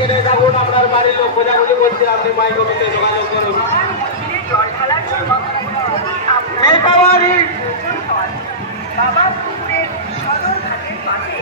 কেটে থাকুন, আপনার বাড়ির লোক খোঁজাখুঁজি করছে, আপনি মাইক অফিসে যোগাযোগ করুন। বাবা পুকুরের সদর ঘাটের পাশে